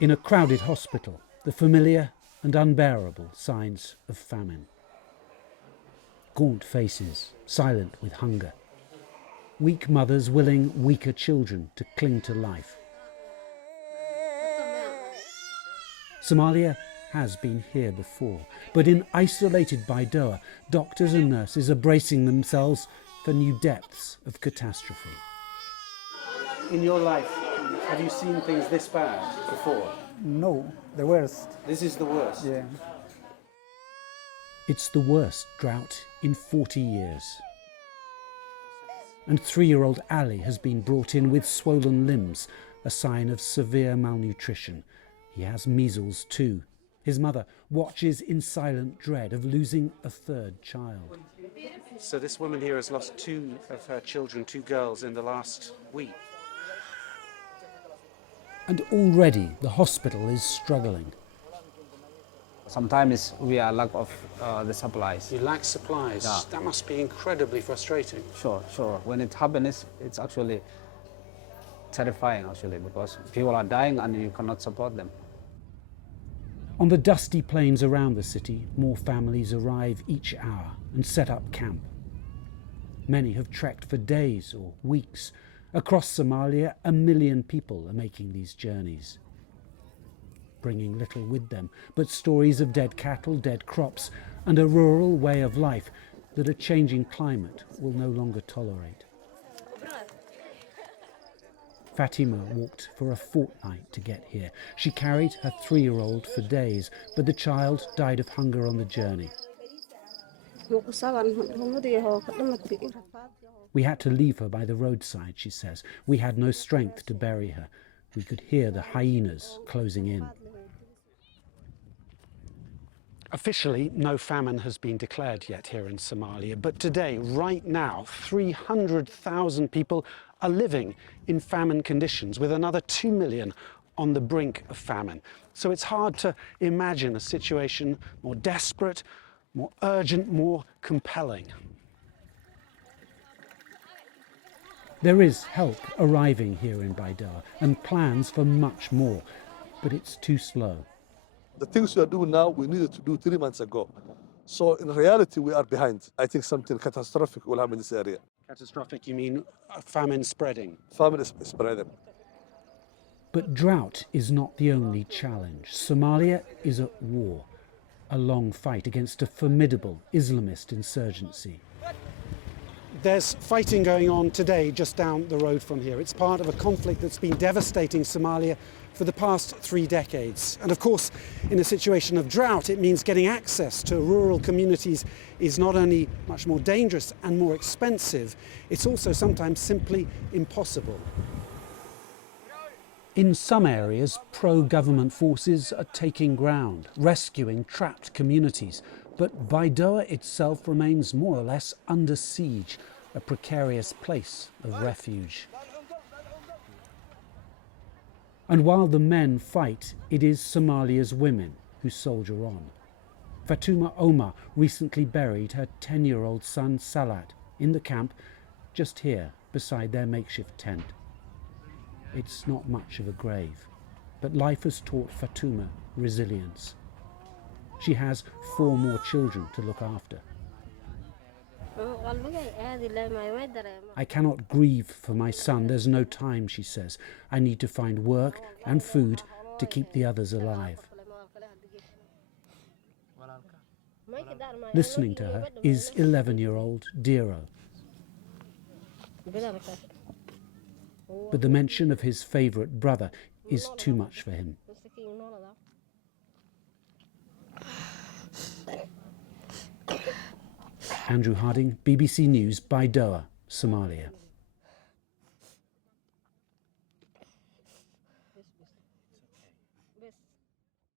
In a crowded hospital, the familiar and unbearable signs of famine. Gaunt faces, silent with hunger. Weak mothers willing weaker children to cling to life. Somalia has been here before, but in isolated Baidoa, doctors and nurses are bracing themselves for new depths of catastrophe. In your life, have you seen things this bad before? No, the worst. This is the worst? Yeah. It's the worst drought in 40 years. And 3-year-old Ali has been brought in with swollen limbs, a sign of severe malnutrition. He has measles too. His mother watches in silent dread of losing a third child. So this woman here has lost 2 of her children, 2 girls, in the last week. And already the hospital is struggling. Sometimes we are lack of the supplies. You lack supplies? Yeah. That must be incredibly frustrating. Sure. When it happens, it's actually terrifying, actually, because people are dying and you cannot support them. On the dusty plains around the city, more families arrive each hour and set up camp. Many have trekked for days or weeks. Across Somalia, 1 million people are making these journeys, bringing little with them but stories of dead cattle, dead crops, and a rural way of life that a changing climate will no longer tolerate. Fatima walked for a fortnight to get here. She carried her 3-year-old for days, but the child died of hunger on the journey. We had to leave her by the roadside, she says. We had no strength to bury her. We could hear the hyenas closing in. Officially, no famine has been declared yet here in Somalia, but today, right now, 300,000 people are living in famine conditions, with another 2 million on the brink of famine. So it's hard to imagine a situation more desperate, more urgent, more compelling. There is help arriving here in Baidoa and plans for much more, but it's too slow. The things we are doing now, we needed to do 3 months ago. So in reality, we are behind. I think something catastrophic will happen in this area. Catastrophic, you mean famine spreading? Famine is spreading. But drought is not the only challenge. Somalia is at war, a long fight against a formidable Islamist insurgency. There's fighting going on today just down the road from here. It's part of a conflict that's been devastating Somalia for the past 3 decades. And of course, in a situation of drought, it means getting access to rural communities is not only much more dangerous and more expensive, it's also sometimes simply impossible. In some areas, pro-government forces are taking ground, rescuing trapped communities. But Baidoa itself remains more or less under siege, a precarious place of refuge. And while the men fight, it is Somalia's women who soldier on. Fatuma Omar recently buried her 10-year-old son Salat in the camp just here beside their makeshift tent. It's not much of a grave, but life has taught Fatuma resilience. She has 4 more children to look after. I cannot grieve for my son. There's no time, she says. I need to find work and food to keep the others alive. Listening to her is 11-year-old Diro. But the mention of his favourite brother is too much for him. Andrew Harding, BBC News, Baidoa, Somalia.